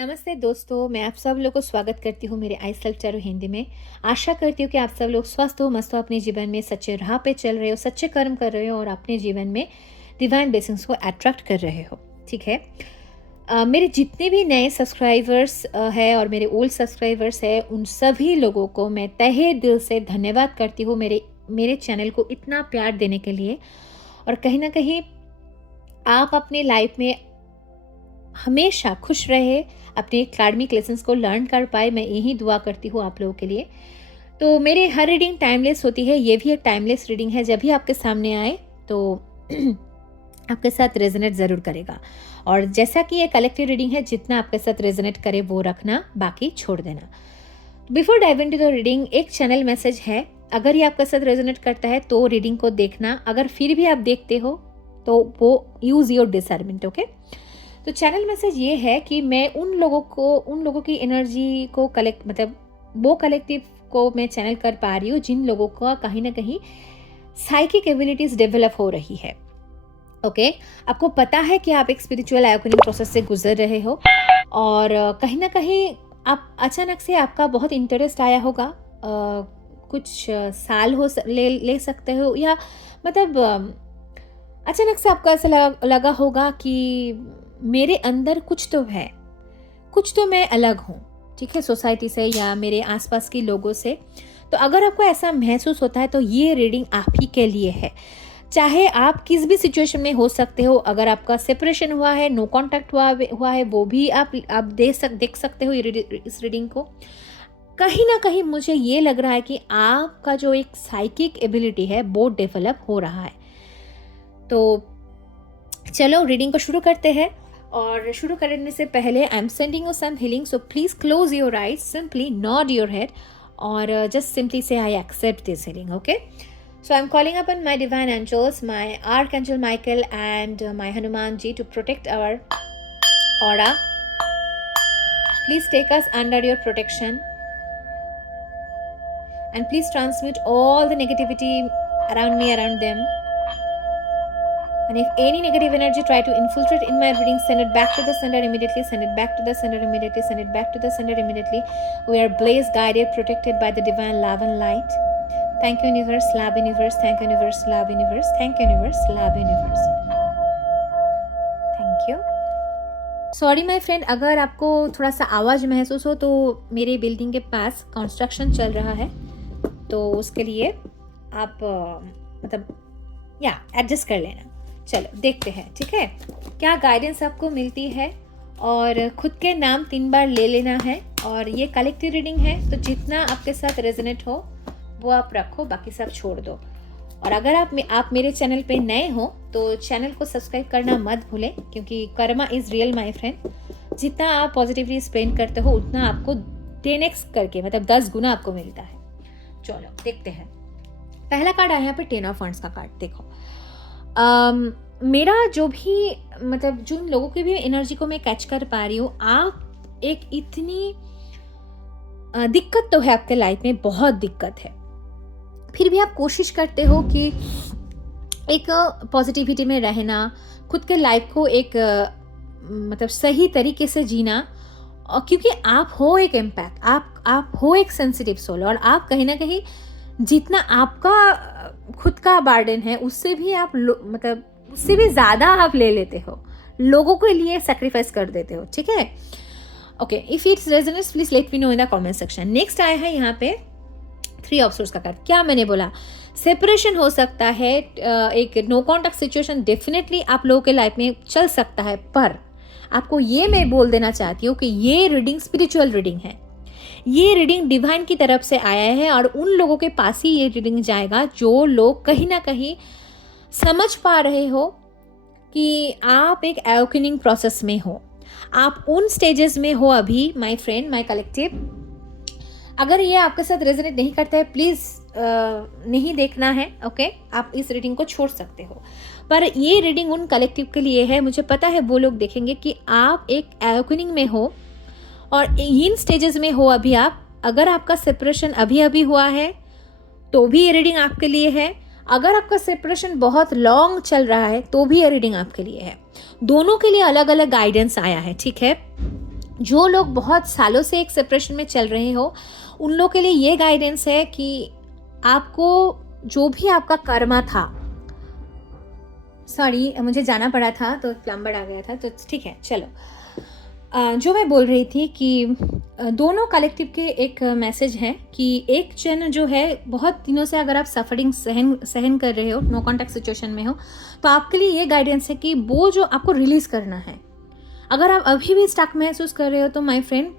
नमस्ते दोस्तों, मैं आप सब लोग को स्वागत करती हूँ मेरे आई सेल्फ टैरो हिंदी में। आशा करती हूँ कि आप सब लोग स्वस्थ हो, मस्त हो, अपने जीवन में सच्चे राह पे चल रहे हो, सच्चे कर्म कर रहे हो और अपने जीवन में डिवाइन ब्लेसिंग्स को अट्रैक्ट कर रहे हो। ठीक है। मेरे जितने भी नए सब्सक्राइबर्स है और मेरे ओल्ड सब्सक्राइबर्स है, उन सभी लोगों को मैं तहे दिल से धन्यवाद करती हूँ मेरे मेरे चैनल को इतना प्यार देने के लिए। और कहीं ना कहीं आप अपने लाइफ में हमेशा खुश रहे, अपने कार्मिक लेसन्स को लर्न कर पाए, मैं यही दुआ करती हूँ आप लोगों के लिए। तो मेरे हर रीडिंग टाइमलेस होती है, ये भी एक टाइमलेस रीडिंग है। जब भी आपके सामने आए तो आपके साथ रेजोनेट ज़रूर करेगा। और जैसा कि ये कलेक्टिव रीडिंग है, जितना आपके साथ रेजोनेट करे वो रखना, बाकी छोड़ देना। Before dive into the reading, एक चैनल मैसेज है। अगर ये आपके साथ रेजोनेट करता है तो रीडिंग को देखना, अगर फिर भी आप देखते हो तो वो यूज़ योर डिसर्नमेंट। ओके। तो चैनल मैसेज ये है कि मैं उन लोगों की एनर्जी को वो कलेक्टिव को मैं चैनल कर पा रही हूँ जिन लोगों का कहीं ना कहीं साइकिक एबिलिटीज डेवलप हो रही है। ओके। आपको पता है कि आप एक स्पिरिचुअल अवेकनिंग प्रोसेस से गुजर रहे हो और कहीं ना कहीं आप अचानक से आपका बहुत इंटरेस्ट आया होगा। कुछ साल ले सकते हो, या अचानक से आपको ऐसा लगा होगा कि मेरे अंदर कुछ तो है, कुछ तो मैं अलग हूँ, ठीक है, सोसाइटी से या मेरे आसपास के लोगों से। तो अगर आपको ऐसा महसूस होता है तो ये रीडिंग आप ही के लिए है। चाहे आप किस भी सिचुएशन में हो सकते हो। अगर आपका सेपरेशन हुआ है, नो कांटेक्ट हुआ है, वो भी आप देख सकते हो इस रीडिंग को। कहीं ना कहीं मुझे ये लग रहा है कि आपका जो एक साइकिक एबिलिटी है वो डेवलप हो रहा है। तो चलो रीडिंग को शुरू करते हैं। और शुरू करने से पहले I am sending you some healing, so please close your eyes, simply nod your head और just simply say I accept this healing. Okay. So I'm calling upon my divine angels, my Archangel Michael and my Hanuman ji to protect our aura. Please take us under your protection and please transmute all the negativity around me, around them. And if any negative energy try to infiltrate in my reading, send it back to the sender immediately, send it back to the sender immediately, send it back to the sender immediately. We are blessed, guided, protected by the divine love and light. Thank you universe, love universe, thank you universe, love universe, thank you universe, love universe. Thank you. Sorry my friend, अगर आपको थोड़ा सा आवाज़ महसूस हो तो मेरे building के पास कंस्ट्रक्शन चल रहा है, तो उसके लिए आप एडजस्ट कर लेना। चलो देखते हैं, ठीक है, क्या गाइडेंस आपको मिलती है। और खुद के नाम 3 बार ले लेना है। और ये कलेक्टिव रीडिंग है, तो जितना आपके साथ रेजोनेट हो वो आप रखो, बाकी सब छोड़ दो। और अगर आप मेरे चैनल पे नए हो तो चैनल को सब्सक्राइब करना मत भूलें, क्योंकि Karma is real my friend. जितना आप पॉजिटिवली स्पेंड करते हो उतना आपको 10x करके 10 गुना आपको मिलता है। चलो देखते हैं। पहला कार्ड आया यहाँ पे 10 ऑफ वंड्स का कार्ड। देखो मेरा जो भी जिन लोगों की भी एनर्जी को मैं कैच कर पा रही हूँ, आप एक इतनी दिक्कत तो है आपके लाइफ में, बहुत दिक्कत है, फिर भी आप कोशिश करते हो कि एक पॉजिटिविटी में रहना, खुद के लाइफ को एक सही तरीके से जीना। और क्योंकि आप हो एक इम्पैक्ट, आप हो एक सेंसिटिव सोल, और आप कहीं ना कहीं जितना आपका खुद का बर्डन है उससे भी आप उससे भी ज़्यादा आप ले लेते हो, लोगों के लिए सेक्रीफाइस कर देते हो, ठीक है। Okay, if it's resonates please let me know in the comment section. Next आया है यहाँ पे 3 ऑफ सोर्ड्स का कार्ड। क्या मैंने बोला, सेपरेशन हो सकता है, एक नो कॉन्टैक्ट सिचुएशन डेफिनेटली आप लोगों के लाइफ में चल सकता है, पर आपको ये मैं बोल देना चाहती हूँ कि ये रीडिंग स्पिरिचुअल रीडिंग है। ये रीडिंग डिवाइन की तरफ से आया है और उन लोगों के पास ही ये रीडिंग जाएगा जो लोग कहीं ना कहीं समझ पा रहे हो कि आप एक अवेकनिंग प्रोसेस में हो, आप उन स्टेजेस में हो अभी, माय फ्रेंड, माय कलेक्टिव। अगर ये आपके साथ रेजोनेट नहीं करता है, प्लीज़ नहीं देखना है। ओके, आप इस रीडिंग को छोड़ सकते हो। पर ये रीडिंग उन कलेक्टिव के लिए है, मुझे पता है वो लोग देखेंगे कि आप एक अवेकनिंग में हो और इन स्टेजेस में हो अभी आप। अगर आपका सेपरेशन अभी हुआ है तो भी ये रीडिंग आपके लिए है। अगर आपका सेपरेशन बहुत लॉन्ग चल रहा है तो भी ये रीडिंग आपके लिए है। दोनों के लिए अलग अलग गाइडेंस आया है, ठीक है। जो लोग बहुत सालों से एक सेपरेशन में चल रहे हो, उन लोगों के लिए ये गाइडेंस है कि आपको जो भी आपका कर्मा था, सॉरी मुझे जाना पड़ा था तो प्लम्बर आ गया था, तो ठीक है चलो। जो मैं बोल रही थी कि दोनों कलेक्टिव के एक मैसेज है कि एक जन जो है बहुत दिनों से अगर आप सफरिंग सहन कर रहे हो, नो कॉन्टैक्ट सिचुएशन में हो, तो आपके लिए ये गाइडेंस है कि वो जो आपको रिलीज़ करना है। अगर आप अभी भी स्टक महसूस कर रहे हो तो माय फ्रेंड,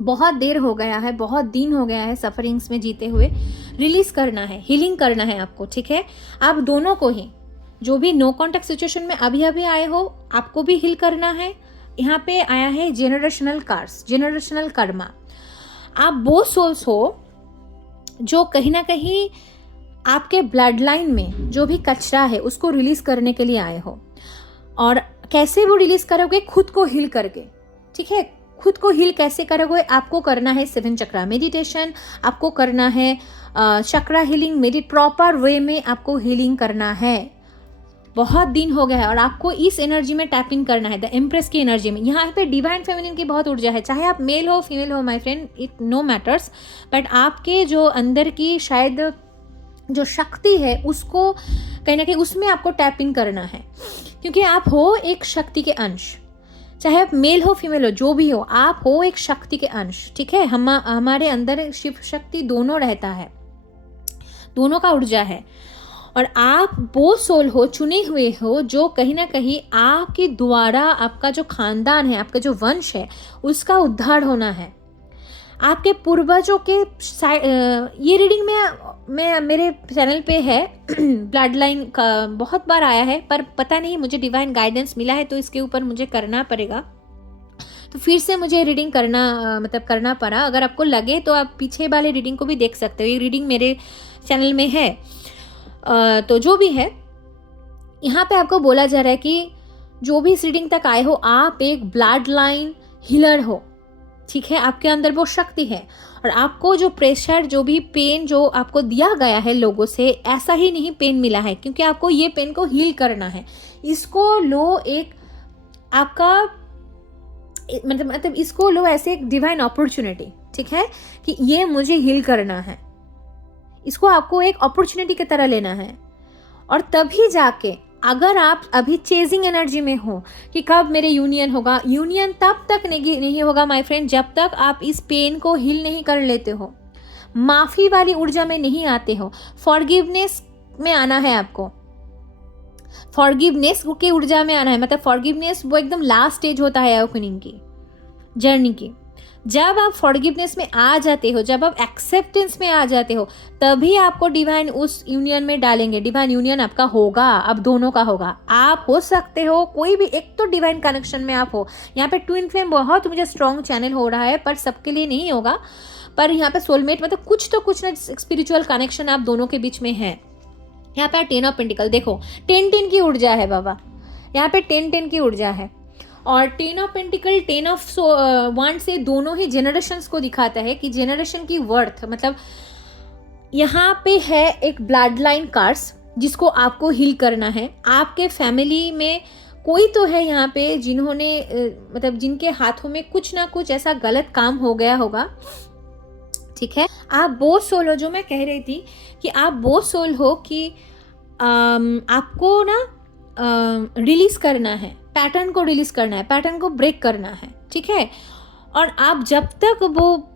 बहुत देर हो गया है, बहुत दिन हो गया है सफरिंग्स में जीते हुए। रिलीज़ करना है, हीलिंग करना है आपको, ठीक है। आप दोनों को ही, जो भी नो कॉन्टैक्ट सिचुएशन में अभी अभी आए हो, आपको भी हील करना है। यहाँ पे आया है जेनरेशनल कार्स, जेनरेशनल कर्मा। आप वो सोल्स हो जो कहीं ना कहीं आपके ब्लड लाइन में जो भी कचरा है उसको रिलीज करने के लिए आए हो। और कैसे वो रिलीज करोगे? खुद को हील करके, ठीक है। खुद को हील कैसे करोगे? आपको करना है 7 चक्रा मेडिटेशन, आपको करना है चक्रा हीलिंग, प्रॉपर वे में आपको हीलिंग करना है। बहुत दिन हो गया है और आपको इस एनर्जी में टैप इन करना है, द एम्प्रेस की एनर्जी में। यहाँ पे डिवाइन फेमिनिन की बहुत ऊर्जा है, चाहे आप मेल हो फीमेल हो my friend, it no matters, but आपके जो अंदर की शायद जो शक्ति है उसको कहीं ना कहीं उसमें आपको टैप इन करना है, क्योंकि आप हो एक शक्ति के अंश। चाहे आप मेल हो फीमेल हो, जो भी हो, आप हो एक शक्ति के अंश, ठीक है। हमारे अंदर शिव शक्ति दोनों रहता है, दोनों का ऊर्जा है। और आप वो सोल हो, चुने हुए हो, जो कहीं ना कहीं आपके द्वारा आपका जो खानदान है, आपका जो वंश है, उसका उद्धार होना है। आपके पूर्वजों के ये रीडिंग में मेरे चैनल पे है, ब्लड लाइन का बहुत बार आया है, पर पता नहीं मुझे डिवाइन गाइडेंस मिला है तो इसके ऊपर मुझे करना पड़ेगा, तो फिर से मुझे रीडिंग करना पड़ा। अगर आपको लगे तो आप पीछे वाले रीडिंग को भी देख सकते हो, ये रीडिंग मेरे चैनल में है। तो जो भी है, यहाँ पे आपको बोला जा रहा है कि जो भी इस रीडिंग तक आए हो, आप एक ब्लड लाइन हीलर हो, ठीक है। आपके अंदर वो शक्ति है और आपको जो प्रेशर, जो भी पेन जो आपको दिया गया है लोगों से, ऐसा ही नहीं पेन मिला है, क्योंकि आपको ये पेन को हील करना है। इसको लो एक आपका मतलब इसको लो ऐसे एक डिवाइन अपॉर्चुनिटी, ठीक है, कि ये मुझे हील करना है। इसको आपको एक अपॉर्चुनिटी की तरह लेना है। और तभी जाके, अगर आप अभी चेजिंग एनर्जी में हो कि कब मेरे यूनियन होगा, यूनियन तब तक नहीं होगा माय फ्रेंड जब तक आप इस पेन को हील नहीं कर लेते हो, माफी वाली ऊर्जा में नहीं आते हो, फॉरगिवनेस में आना है आपको, फॉरगिवनेस की ऊर्जा में आना है। मतलब फॉरगिवनेस वो एकदम लास्ट स्टेज होता है अवेकनिंग की जर्नी की। जब आप फॉरगिवनेस में आ जाते हो, जब आप एक्सेप्टेंस में आ जाते हो, तभी आपको डिवाइन उस यूनियन में डालेंगे। डिवाइन यूनियन आपका होगा, अब दोनों का होगा। आप हो सकते हो कोई भी एक तो डिवाइन कनेक्शन में आप हो। यहाँ पे ट्विन फ्लेम बहुत मुझे स्ट्रॉन्ग चैनल हो रहा है, पर सबके लिए नहीं होगा। पर यहाँ पे सोलमेट मतलब कुछ ना स्पिरिचुअल कनेक्शन आप दोनों के बीच में है। यहाँ पे 10 ऑफ पेंटिकल देखो, 10 की ऊर्जा है बाबा, यहाँ पे 10 की ऊर्जा है। और 10 ऑफ पेंटिकल, 10 ऑफ वांड से दोनों ही जेनरेशंस को दिखाता है कि जेनरेशन की वर्थ, मतलब यहाँ पे है एक ब्लड लाइन कार्स जिसको आपको हील करना है। आपके फैमिली में कोई तो है यहाँ पे जिन्होंने मतलब जिनके हाथों में कुछ ना कुछ ऐसा गलत काम हो गया होगा, ठीक है। आप वो सोल हो, जो मैं कह रही थी कि आप वो सोल हो कि आपको ना रिलीज करना है, पैटर्न को रिलीज करना है, पैटर्न को ब्रेक करना है, ठीक है। और आप जब तक वो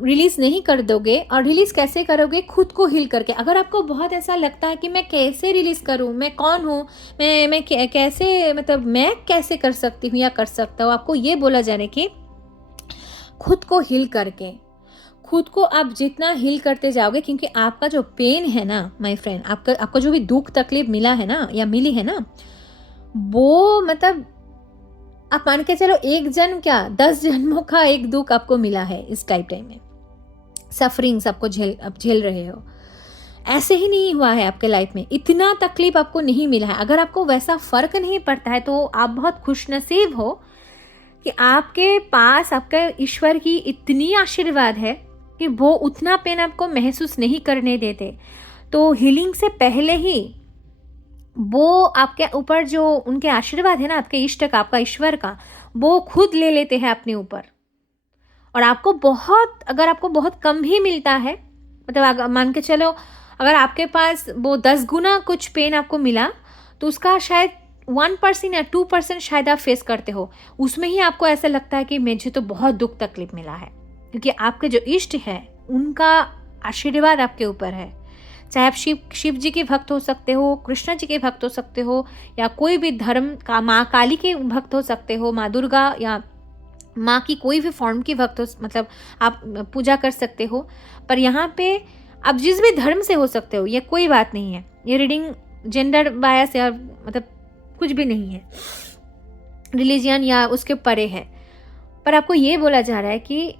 रिलीज नहीं कर दोगे, और रिलीज कैसे करोगे? खुद को हील करके। अगर आपको बहुत ऐसा लगता है कि मैं कैसे रिलीज करूं, मैं कौन हूं, मैं कैसे, मतलब मैं कैसे कर सकती हूँ या कर सकता हूँ, आपको ये बोला जा रहा है कि खुद को हील करके, खुद को आप जितना हील करते जाओगे, क्योंकि आपका जो पेन है ना माय फ्रेंड, आपको जो भी दुख तकलीफ मिला है ना या मिली है ना, वो मतलब आप मान के चलो एक जन्म क्या 10 जन्मों का एक दुख आपको मिला है इस टाइम में। सफरिंग्स आपको आप झेल रहे हो। ऐसे ही नहीं हुआ है आपके लाइफ में, इतना तकलीफ आपको नहीं मिला है। अगर आपको वैसा फर्क नहीं पड़ता है तो आप बहुत खुशनसीब हो कि आपके पास आपका ईश्वर की इतनी आशीर्वाद है कि वो उतना पेन आपको महसूस नहीं करने देते। तो हीलिंग से पहले ही वो आपके ऊपर जो उनके आशीर्वाद है ना, आपके इष्ट का, आपका ईश्वर का, वो खुद ले लेते हैं अपने ऊपर, और अगर आपको बहुत कम भी मिलता है, मतलब मान के चलो अगर आपके पास वो 10 गुना कुछ पेन आपको मिला, तो उसका शायद 1% या 2% शायद आप फेस करते हो, उसमें ही आपको ऐसा लगता है कि मुझे तो बहुत दुख तकलीफ मिला है, क्योंकि आपके जो इष्ट है उनका आशीर्वाद आपके ऊपर है। चाहे आप शिव जी के भक्त हो सकते हो, कृष्ण जी के भक्त हो सकते हो, या कोई भी धर्म का, माँ काली के भक्त हो सकते हो, माँ दुर्गा या माँ की कोई भी फॉर्म की भक्त हो, मतलब आप पूजा कर सकते हो। पर यहाँ पे आप जिस भी धर्म से हो सकते हो, ये कोई बात नहीं है। ये रीडिंग जेंडर बायस या मतलब कुछ भी नहीं है, रिलीजियन या उसके परे है। पर आपको ये बोला जा रहा है कि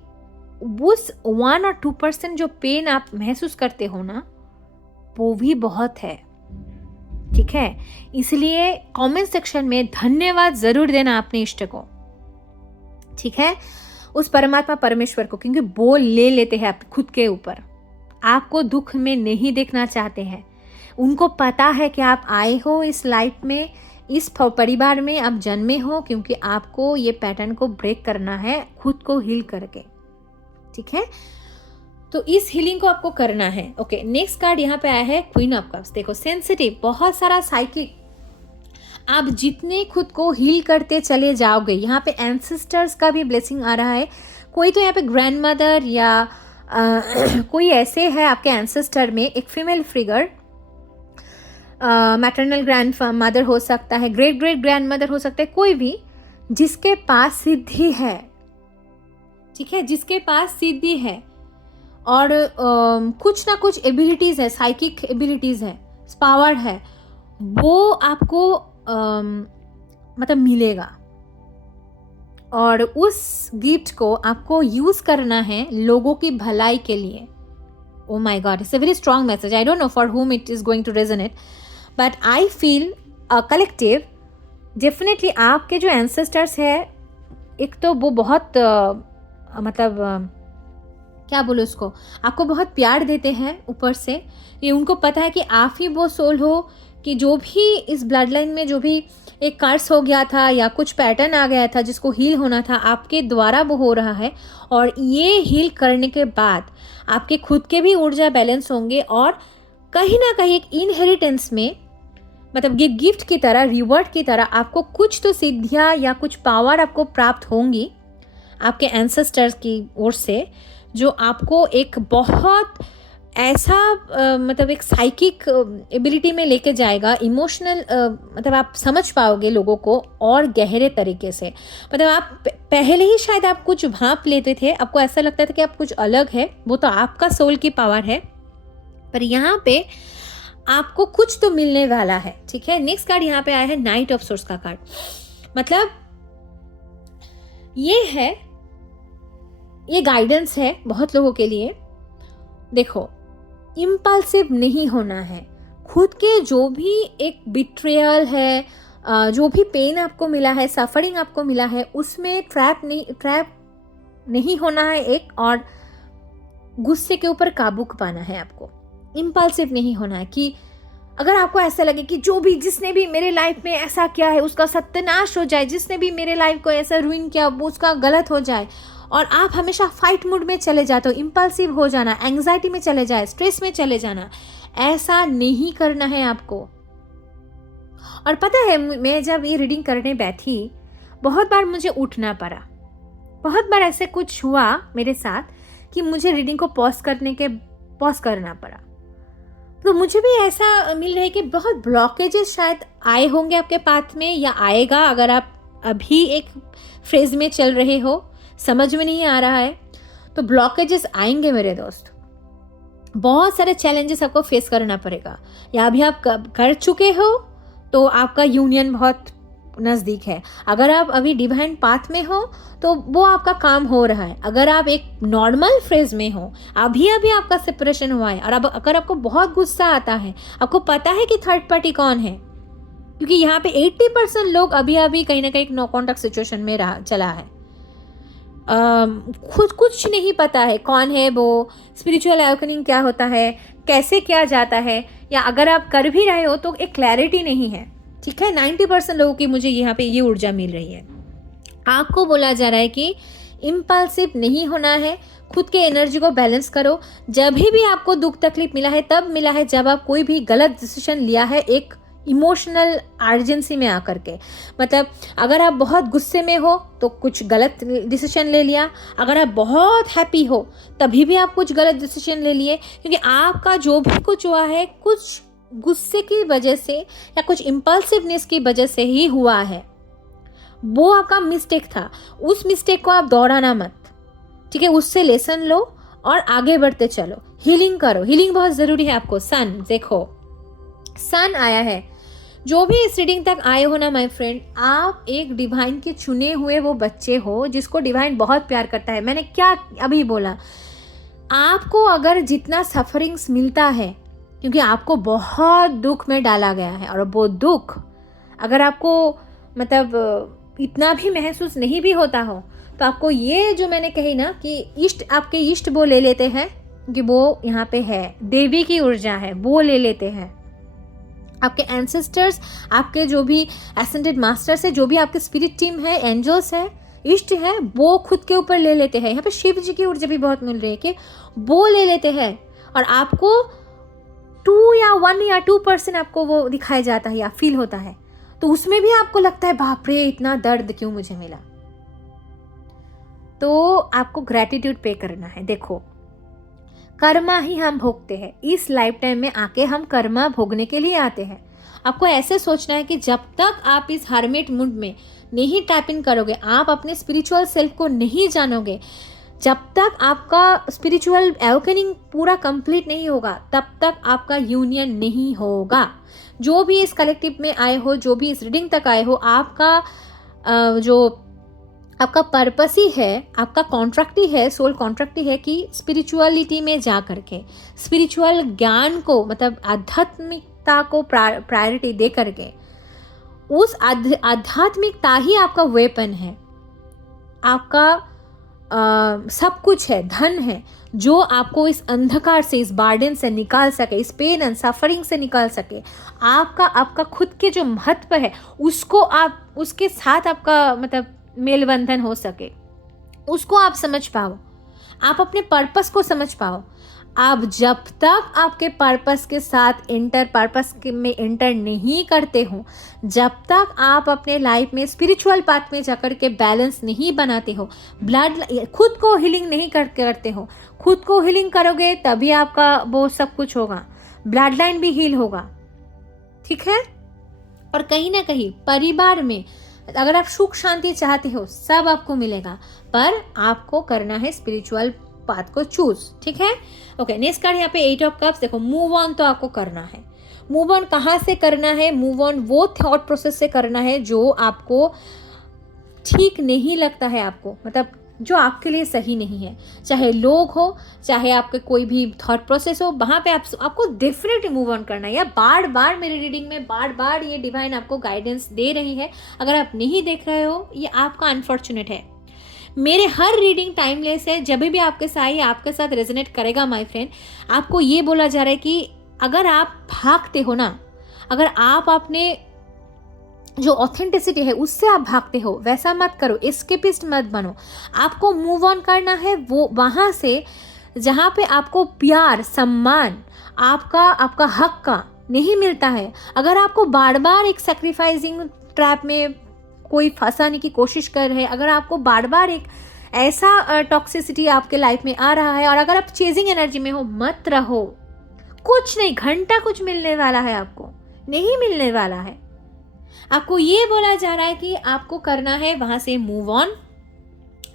उस 1 और 2% जो पेन आप महसूस करते हो ना, वो भी बहुत है, ठीक है। इसलिए कमेंट सेक्शन में धन्यवाद जरूर देना अपने इष्ट को, ठीक है, उस परमात्मा परमेश्वर को, क्योंकि वो ले लेते हैं आप खुद के ऊपर। आपको दुख में नहीं देखना चाहते हैं। उनको पता है कि आप आए हो इस लाइफ में, इस परिवार में आप जन्मे हो, क्योंकि आपको ये पैटर्न को ब्रेक करना है, खुद को हील करके, ठीक है। तो इस हीलिंग को आपको करना है। ओके, नेक्स्ट कार्ड यहाँ पे आया है क्वीन ऑफ कप्स। देखो, सेंसिटिव, बहुत सारा साइकिक, आप जितने खुद को हील करते चले जाओगे, यहाँ पे एंसेस्टर्स का भी ब्लेसिंग आ रहा है। कोई तो यहाँ पे ग्रैंड मदर या कोई ऐसे है आपके एंसेस्टर में, एक female figure, maternal grand mother हो सकता है, ग्रेट ग्रेट ग्रैंड मदर हो सकता है, कोई भी जिसके पास सिद्धि है, ठीक है, जिसके पास सिद्धि है और कुछ ना कुछ एबिलिटीज है, साइकिक एबिलिटीज है, पावर है, वो आपको मतलब मिलेगा। और उस गिफ्ट को आपको यूज करना है लोगों की भलाई के लिए। Oh my God, it's a very strong message. I don't know for whom it is going to resonate, but I feel a collective, definitely आपके जो ancestors है, एक तो वो बहुत मतलब क्या बोलो उसको, आपको बहुत प्यार देते हैं ऊपर से। ये उनको पता है कि आप ही वो सोल हो, कि जो भी इस ब्लड लाइन में जो भी एक कर्स हो गया था या कुछ पैटर्न आ गया था जिसको हील होना था, आपके द्वारा वो हो रहा है। और ये हील करने के बाद आपके खुद के भी ऊर्जा बैलेंस होंगे, और कहीं ना कहीं एक इनहेरिटेंस में, मतलब ये गिफ्ट की तरह, रिवॉर्ड की तरह आपको कुछ तो सिद्धियाँ या कुछ पावर आपको प्राप्त होंगी आपके एंसेस्टर्स की ओर से, जो आपको एक बहुत ऐसा मतलब एक साइकिक एबिलिटी में लेके जाएगा, इमोशनल मतलब आप समझ पाओगे लोगों को और गहरे तरीके से। मतलब आप पहले ही शायद आप कुछ भांप लेते थे, आपको ऐसा लगता था कि आप कुछ अलग है, वो तो आपका सोल की पावर है, पर यहाँ पे आपको कुछ तो मिलने वाला है, ठीक है। नेक्स्ट कार्ड यहाँ पे आया है नाइट ऑफ सोर्स का कार्ड। मतलब ये है, ये गाइडेंस है बहुत लोगों के लिए। देखो, इम्पल्सिव नहीं होना है। खुद के जो भी एक बिट्रेयल है, जो भी पेन आपको मिला है, सफरिंग आपको मिला है, उसमें ट्रैप नहीं होना है एक, और गुस्से के ऊपर काबू पाना है आपको। इम्पल्सिव नहीं होना है कि अगर आपको ऐसा लगे कि जिसने भी मेरे लाइफ में ऐसा किया है उसका सत्यानाश हो जाए, जिसने भी मेरे लाइफ को ऐसा रुइन किया वो उसका गलत हो जाए, और आप हमेशा फाइट मूड में चले जाते हो, इम्पल्सिव हो जाना, एंग्जाइटी में चले जाए, स्ट्रेस में चले जाना, ऐसा नहीं करना है आपको। और पता है, मैं जब ये रीडिंग करने बैठी, बहुत बार मुझे उठना पड़ा, बहुत बार ऐसे कुछ हुआ मेरे साथ कि मुझे रीडिंग को पॉज करना पड़ा। तो मुझे भी ऐसा मिल रहा है कि बहुत ब्लॉकेजेस शायद आए होंगे आपके पाथ में, या आएगा। अगर आप अभी एक फेज में चल रहे हो, समझ में नहीं आ रहा है, तो ब्लॉकेजेस आएंगे मेरे दोस्त। बहुत सारे चैलेंजेस आपको फेस करना पड़ेगा, या अभी आप कर चुके हो तो आपका यूनियन बहुत नज़दीक है। अगर आप अभी डिवाइन पाथ में हो तो वो आपका काम हो रहा है। अगर आप एक नॉर्मल फेज में हो, अभी आपका सेपरेशन हुआ है, और अब अगर आपको बहुत गुस्सा आता है, आपको पता है कि थर्ड पार्टी कौन है, क्योंकि यहाँ पे 80% लोग अभी कहीं ना कहीं नो कॉन्टैक्ट सिचुएशन में चला है। खुद कुछ नहीं पता है कौन है वो, स्पिरिचुअल अवेकनिंग क्या होता है, कैसे किया जाता है, या अगर आप कर भी रहे हो तो एक क्लैरिटी नहीं है, ठीक है। 90% लोगों की मुझे यहाँ पे ये ऊर्जा मिल रही है। आपको बोला जा रहा है कि इम्पल्सिव नहीं होना है, खुद के एनर्जी को बैलेंस करो। जब भी आपको दुख तकलीफ मिला है तब मिला है जब आप कोई भी गलत डिसीजन लिया है एक इमोशनल अर्जेंसी में आकर के। मतलब अगर आप बहुत गुस्से में हो तो कुछ गलत डिसीजन ले लिया, अगर आप बहुत हैप्पी हो तभी भी आप कुछ गलत डिसीजन ले लिए, क्योंकि आपका जो भी कुछ हुआ है कुछ गुस्से की वजह से या कुछ इम्पल्सिवनेस की वजह से ही हुआ है। वो आपका मिस्टेक था, उस मिस्टेक को आप दोहराना मत, ठीक है। उससे लेसन लो और आगे बढ़ते चलो, हीलिंग करो। हीलिंग बहुत ज़रूरी है आपको। सन, देखो सन आया है। जो भी इस रीडिंग तक आए हो ना माय फ्रेंड, आप एक डिवाइन के चुने हुए वो बच्चे हो जिसको डिवाइन बहुत प्यार करता है। मैंने क्या अभी बोला, आपको अगर जितना सफरिंग्स मिलता है, क्योंकि आपको बहुत दुख में डाला गया है, और वो दुख अगर आपको मतलब इतना भी महसूस नहीं भी होता हो तो आपको ये जो मैंने कही ना कि इष्ट, आपके इष्ट वो ले लेते हैं कि वो यहाँ पे है, देवी की ऊर्जा है वो ले लेते हैं। आपके एंसेस्टर्स, आपके जो भी एसेंडेड मास्टर्स है, जो भी आपके स्पिरिट टीम है, एंजल्स है, इष्ट है, वो खुद के ऊपर ले लेते हैं। यहाँ पे शिव जी की ऊर्जा भी बहुत मिल रही है कि वो ले लेते हैं और आपको 2 या 1 या 2% आपको वो दिखाया जाता है या फील होता है, तो उसमें भी आपको लगता है बाप रे इतना दर्द क्यों मुझे मिला। तो आपको ग्रैटिट्यूड पे करना है। देखो कर्मा ही हम भोगते हैं, इस लाइफ टाइम में आके हम कर्मा भोगने के लिए आते हैं। आपको ऐसे सोचना है कि जब तक आप इस हर्मिट मूड में नहीं टैप इन करोगे, आप अपने स्पिरिचुअल सेल्फ को नहीं जानोगे, जब तक आपका स्पिरिचुअल एवकनिंग पूरा कंप्लीट नहीं होगा तब तक आपका यूनियन नहीं होगा। जो भी इस कलेक्टिव में आए हो, जो भी इस रीडिंग तक आए हो, आपका जो आपका पर्पस ही है, आपका कॉन्ट्रैक्ट ही है, सोल कॉन्ट्रैक्ट ही है कि स्पिरिचुअलिटी में जा करके, स्पिरिचुअल ज्ञान को मतलब आध्यात्मिकता को प्रायोरिटी दे करके, उस आध्यात्मिकता ही आपका वेपन है, आपका सब कुछ है, धन है, जो आपको इस अंधकार से, इस बार्डन से निकाल सके, इस पेन एंड सफरिंग से निकाल सके। आपका खुद के जो महत्व है उसको आप, उसके साथ आपका मतलब मेल बंधन हो सके, उसको आप समझ पाओ, आप अपने पर्पस को समझ पाओ। आप जब तक आपके पर्पस के साथ पर्पस में एंटर नहीं करते हो, जब तक आप अपने लाइफ में स्पिरिचुअल पाथ में जाकर के बैलेंस नहीं बनाते हो, खुद को हीलिंग नहीं करते हो, खुद को हीलिंग करोगे तभी आपका वो सब कुछ होगा, ब्लड लाइन भी हील होगा, ठीक है। और कहीं ना कहीं परिवार में अगर आप सुख शांति चाहते हो सब आपको मिलेगा, पर आपको करना है स्पिरिचुअल पाथ को चूज, ठीक है। ओके, नेक्स्ट कार्ड यहाँ पे 8 ऑफ कप्स। देखो मूव ऑन तो आपको करना है। मूव ऑन कहाँ से करना है? मूव ऑन वो थॉट प्रोसेस से करना है जो आपको ठीक नहीं लगता है, आपको मतलब जो आपके लिए सही नहीं है, चाहे लोग हो, चाहे आपके कोई भी थॉट प्रोसेस हो, वहाँ पे आपको डेफिनेटली मूव ऑन करना है। या बार बार मेरी रीडिंग में बार बार ये डिवाइन आपको गाइडेंस दे रही है। अगर आप नहीं देख रहे हो ये आपका अनफॉर्चुनेट है। मेरे हर रीडिंग टाइमलेस है, जब भी आपके साथ आपके साथ रेजोनेट करेगा माय फ्रेंड। आपको ये बोला जा रहा है कि अगर आप भागते हो ना, अगर आप अपने जो ऑथेंटिसिटी है उससे आप भागते हो, वैसा मत करो, एस्केपिस्ट मत बनो। आपको मूव ऑन करना है वो वहाँ से जहाँ पे आपको प्यार, सम्मान, आपका हक का नहीं मिलता है। अगर आपको बार बार एक सैक्रिफाइसिंग ट्रैप में कोई फंसाने की कोशिश कर रहे हैं, अगर आपको बार बार एक ऐसा टॉक्सिसिटी आपके लाइफ में आ रहा है, और अगर आप चेजिंग एनर्जी में हो, मत रहो। कुछ नहीं, घंटा कुछ मिलने वाला है, आपको नहीं मिलने वाला है। आपको ये बोला जा रहा है कि आपको करना है वहाँ से मूव ऑन,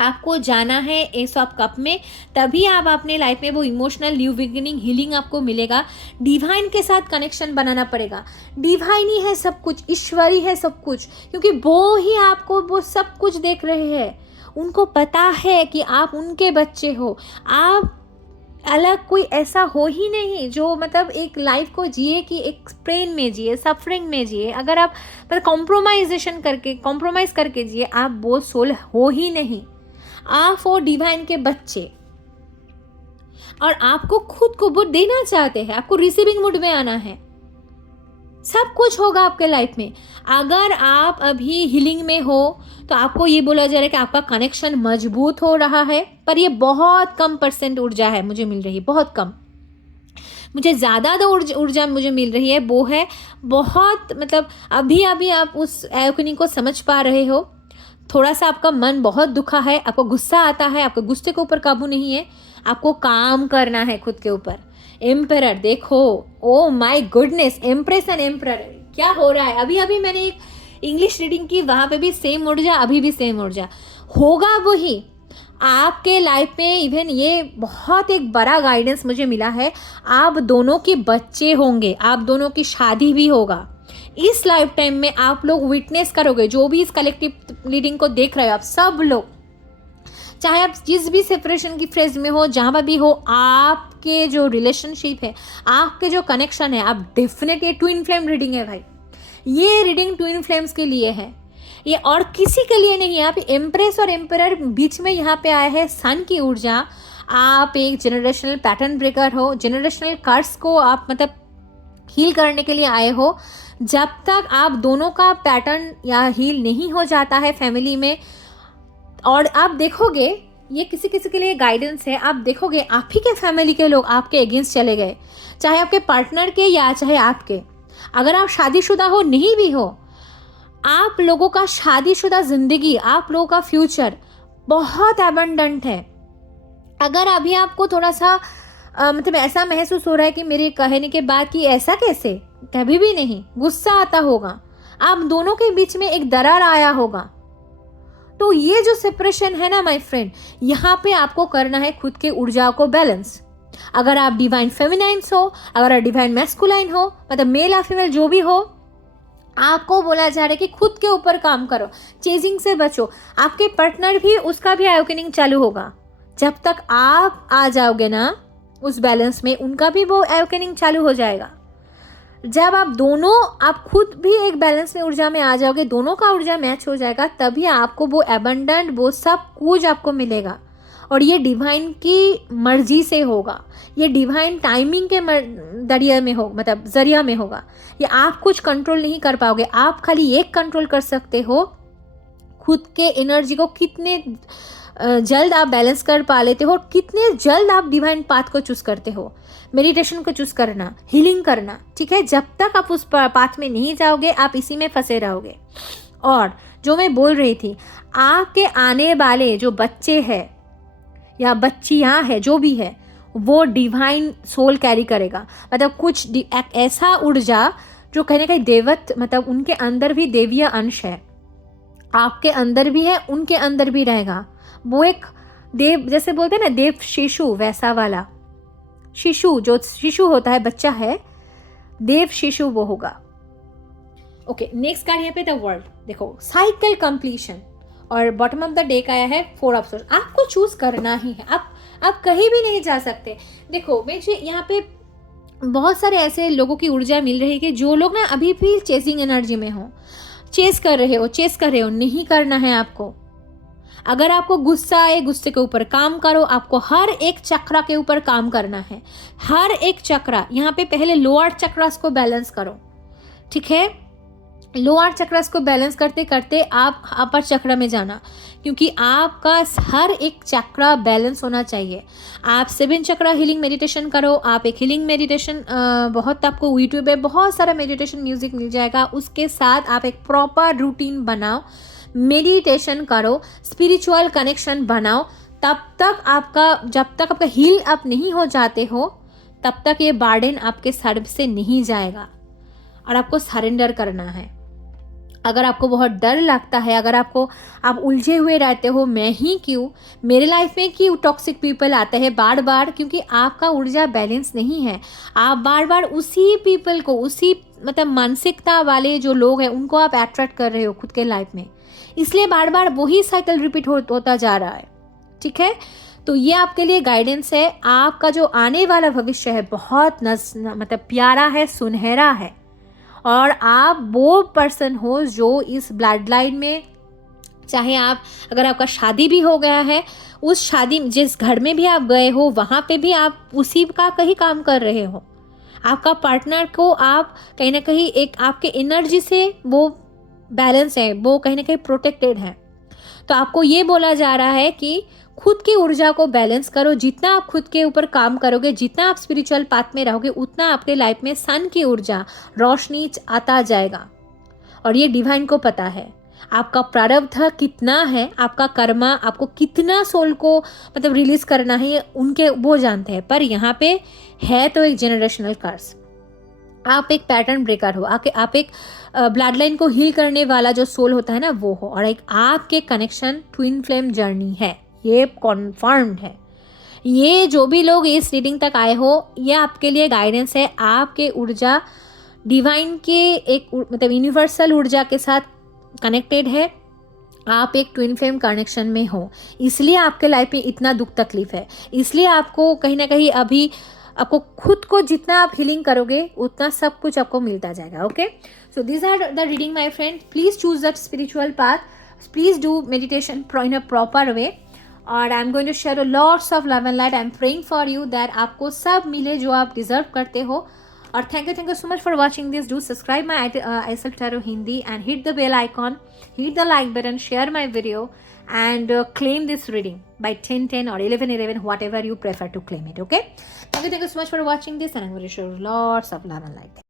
आपको जाना है एस ऑफ कप में, तभी आप अपने लाइफ में वो इमोशनल न्यू बिगिनिंग, हीलिंग आपको मिलेगा। डिवाइन के साथ कनेक्शन बनाना पड़ेगा। डिवाइन ही है सब कुछ, ईश्वरी है सब कुछ, क्योंकि वो ही आपको वो सब कुछ देख रहे हैं। उनको पता है कि आप उनके बच्चे हो। आप अलग कोई ऐसा हो ही नहीं जो मतलब एक लाइफ को जिए कि एक पेन में जिए, सफरिंग में जिए। अगर आप मतलब कॉम्प्रोमाइज़ करके जिए, आप वो सोल हो ही नहीं। आप वो डिवाइन के बच्चे, और आपको खुद को वो देना चाहते हैं। आपको रिसीविंग मूड में आना है। सब कुछ होगा आपके लाइफ में। अगर आप अभी हीलिंग में हो तो आपको ये बोला जा रहा है कि आपका कनेक्शन मजबूत हो रहा है, पर ये बहुत कम परसेंट ऊर्जा है मुझे मिल रही है, बहुत कम। मुझे ज़्यादा जो ऊर्जा मुझे मिल रही है वो है बहुत, मतलब अभी अभी आप उस एवकनिंग को समझ पा रहे हो। थोड़ा सा आपका मन बहुत दुखा है, आपको गुस्सा आता है, आपको गुस्से के ऊपर काबू नहीं है, आपको काम करना है खुद के ऊपर। एम्परर देखो, oh my goodness, empress and emperor क्या हो रहा है। अभी अभी मैंने एक इंग्लिश रीडिंग की, वहाँ पे भी सेम ऊर्जा, अभी भी सेम ऊर्जा होगा वही आपके लाइफ में। इवन ये बहुत एक बड़ा गाइडेंस मुझे मिला है, आप दोनों के बच्चे होंगे, आप दोनों की शादी भी होगा इस लाइफ टाइम में। आप लोग विटनेस करोगे, जो भी इस कलेक्टिव रीडिंग को देख रहे हो आप सब लोग, चाहे आप जिस भी सेपरेशन की फेज में हो, जहाँ पर भी हो, आपके जो रिलेशनशिप है, आपके जो कनेक्शन है, आप डेफिनेट, ये ट्विन फ्लेम रीडिंग है भाई, ये रीडिंग ट्विन फ्लेम्स के लिए है, ये और किसी के लिए नहीं है। आप एम्प्रेस और एम्परर बीच में यहाँ पे आए हैं सन की ऊर्जा। आप एक जनरेशनल पैटर्न ब्रेकर हो, जनरेशनल कर्स को आप मतलब हील करने के लिए आए हो। जब तक आप दोनों का पैटर्न या हील नहीं हो जाता है फैमिली में, और आप देखोगे ये किसी किसी के लिए गाइडेंस है, आप देखोगे आप ही के फैमिली के लोग आपके अगेंस्ट चले गए, चाहे आपके पार्टनर के या चाहे आपके। अगर आप शादीशुदा हो, नहीं भी हो, आप लोगों का शादीशुदा जिंदगी, आप लोगों का फ्यूचर बहुत एबंडेंट है। अगर अभी आपको थोड़ा सा मतलब ऐसा महसूस हो रहा है कि मेरे कहने के बाद कि ऐसा कैसे, कभी भी नहीं, गुस्सा आता होगा, आप दोनों के बीच में एक दरार आया होगा, तो ये जो सेपरेशन है ना माय फ्रेंड, यहाँ पे आपको करना है खुद के ऊर्जा को बैलेंस। अगर आप डिवाइन फेमिनाइन्स हो, अगर आप डिवाइन मैस्कुलाइन हो, मतलब मेल या फीमेल जो भी हो, आपको बोला जा रहा है कि खुद के ऊपर काम करो, चेजिंग से बचो। आपके पार्टनर भी, उसका भी अवेकनिंग चालू होगा। जब तक आप आ जाओगे ना उस बैलेंस में, उनका भी वो अवेकनिंग चालू हो जाएगा। जब आप दोनों, आप खुद भी एक बैलेंस में ऊर्जा में आ जाओगे, दोनों का ऊर्जा मैच हो जाएगा, तभी आपको वो एबंडेंट, वो सब कुछ आपको मिलेगा। और ये डिवाइन की मर्जी से होगा, ये डिवाइन टाइमिंग के दरिया में हो, मतलब जरिया में होगा। ये आप कुछ कंट्रोल नहीं कर पाओगे। आप खाली एक कंट्रोल कर सकते हो, खुद के एनर्जी को कितने जल्द आप बैलेंस कर पा लेते हो, कितने जल्द आप डिवाइन पाथ को चूज करते हो, मेडिटेशन को चूज करना, हीलिंग करना। ठीक है, जब तक आप उस पाथ में नहीं जाओगे, आप इसी में फंसे रहोगे। और जो मैं बोल रही थी, आपके आने वाले जो बच्चे हैं या बच्चियां है, जो भी है, वो डिवाइन सोल कैरी करेगा। मतलब कुछ ऐसा ऊर्जा जो कहीं ना कहीं देवत्व, मतलब उनके अंदर भी देवीय अंश है, आपके अंदर भी है, उनके अंदर भी रहेगा। वो एक देव, जैसे बोलते हैं ना देव शिशु, वैसा वाला शिशु, जो शिशु होता है, बच्चा है, देव शिशु वो होगा। ओके, नेक्स्ट कार्ड यहाँ पे द वर्ल्ड। देखो, साइकिल कंप्लीशन, और बॉटम ऑफ द डेक आया है 4 ऑफ सोर्ड्स। आपको चूज करना ही है, आप कहीं भी नहीं जा सकते। देखो, मुझे यहाँ पे बहुत सारे ऐसे लोगों की ऊर्जा मिल रही है कि जो लोग ना अभी भी चेजिंग एनर्जी में हो, चेस कर रहे हो, नहीं करना है आपको। अगर आपको गुस्सा आए, गुस्से के ऊपर काम करो। आपको हर एक चक्रा के ऊपर काम करना है, हर एक चक्रा। यहाँ पे पहले लोअर चक्रास को बैलेंस करो, ठीक है। लोअर चक्रास को बैलेंस करते करते आप अपर चक्र में जाना, क्योंकि आपका हर एक चक्रा बैलेंस होना चाहिए। आप 7 चक्रा हीलिंग मेडिटेशन करो। आप एक हीलिंग मेडिटेशन, बहुत आपको यूट्यूब पे बहुत सारा मेडिटेशन म्यूजिक मिल जाएगा, उसके साथ आप एक प्रॉपर रूटीन बनाओ, मेडिटेशन करो, स्पिरिचुअल कनेक्शन बनाओ। तब तक आपका, जब तक आपका हील अप नहीं हो जाते हो, तब तक ये बर्डन आपके सर से नहीं जाएगा और आपको सरेंडर करना है। अगर आपको बहुत डर लगता है, अगर आप उलझे हुए रहते हो, मैं ही क्यों, मेरे लाइफ में क्यों टॉक्सिक पीपल आते हैं बार बार, क्योंकि आपका ऊर्जा बैलेंस नहीं है। आप बार बार उसी पीपल को, उसी मतलब मानसिकता वाले जो लोग हैं, उनको आप अट्रैक्ट कर रहे हो खुद के लाइफ में, इसलिए बार बार वही साइकिल रिपीट होता जा रहा है, ठीक है। तो ये आपके लिए गाइडेंस है। आपका जो आने वाला भविष्य है बहुत मतलब प्यारा है, सुनहरा है, और आप वो पर्सन हो जो इस ब्लड लाइन में, चाहे आप, अगर आपका शादी भी हो गया है, उस शादी जिस घर में भी आप गए हो, वहाँ पे भी आप उसी का कहीं काम कर रहे हो। आपका पार्टनर को आप कहीं ना कहीं एक आपके एनर्जी से वो बैलेंस है, वो कहीं ना कहीं प्रोटेक्टेड है। तो आपको ये बोला जा रहा है कि खुद की ऊर्जा को बैलेंस करो। जितना आप खुद के ऊपर काम करोगे, जितना आप स्पिरिचुअल पाथ में रहोगे, उतना आपके लाइफ में सन की ऊर्जा, रोशनी आता जाएगा। और ये डिवाइन को पता है आपका प्रारब्ध कितना है, आपका कर्मा, आपको कितना सोल को मतलब रिलीज करना है, ये उनके वो जानते हैं। पर यहाँ पे है तो एक जनरेशनल कर्स। आप एक पैटर्न ब्रेकर हो, आप एक ब्लड लाइन को हील करने वाला जो सोल होता है ना, वो हो। और एक आपके कनेक्शन ट्विन फ्लेम जर्नी है, ये कॉन्फर्म्ड है। ये जो भी लोग इस रीडिंग तक आए हो, ये आपके लिए गाइडेंस है। आपके ऊर्जा डिवाइन के एक मतलब यूनिवर्सल ऊर्जा के साथ कनेक्टेड है। आप एक ट्विन फ्लेम कनेक्शन में हो, इसलिए आपके लाइफ में इतना दुख तकलीफ है। इसलिए आपको कहीं ना कहीं अभी आपको खुद को जितना आप हीलिंग करोगे, उतना सब कुछ आपको मिलता जाएगा। Okay, so this are the reading my friend. Please choose that spiritual path, please do meditation in a proper way. और I am going to share lots of love and light. I am praying for you that आपको सब मिले जो आप deserve करते हो। और thank you so much for watching this. Do subscribe my ISL Tarot Hindi and hit the bell icon, hit the like button, share my video, and claim this reading by 10-10 or 11-11, whatever you prefer to claim it. Okay, thank you so much for watching this, and I'm going to show lots of love and light.